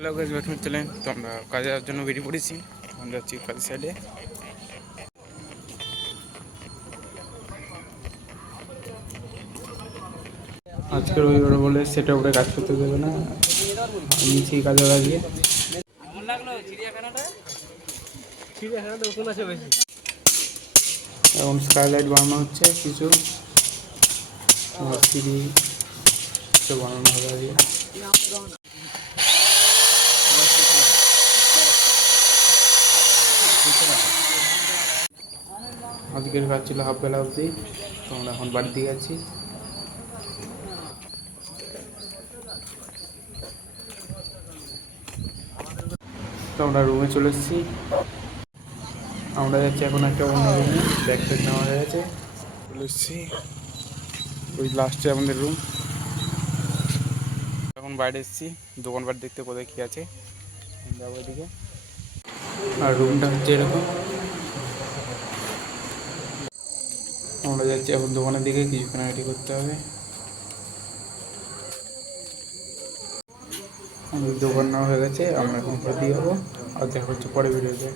Hello guys, welcome চলেন। তো আমরা কাজে যাওয়ার জন্য বেরিয়ে পড়েছি। আমরা যাচ্ছি কাজের সাইডে। আজকে রবিবার বলে সেটা উপরে কাজ করতে দেবে না, নিচে কাজে লাগিয়ে। এখন স্কাইলাইট বানানো হচ্ছে, কিছু সিঁড়ি বানানো হবে আজকে। আজকের কাজ ছিল হাফ বেলা অবধি। তো আমরা এখন বাড়ির দিকে যাচ্ছি। তো আমরা রুমে চলে এসেছি। আমরা যাচ্ছি এখন একটা অন্য রুমে। ব্যাগ ট্যাগ নেওয়া হয়ে গেছে, চলে এসেছি। ওই লাস্টে আমাদের রুম। এখন বাইরে এসেছি দোকানপাট দেখতে, কোথায় কী আছে যাবো ওইদিকে। আর রুমটা হচ্ছে এরকম। আমরা যাচ্ছি এখন দোকানের দিকে, কিছু কেনাকাটি করতে হবে। আমাদের দোকান নেওয়া হয়ে গেছে, আমরা এখন দিয়ে যাবো। আর দেখা হচ্ছে পরে ভিডিওতে।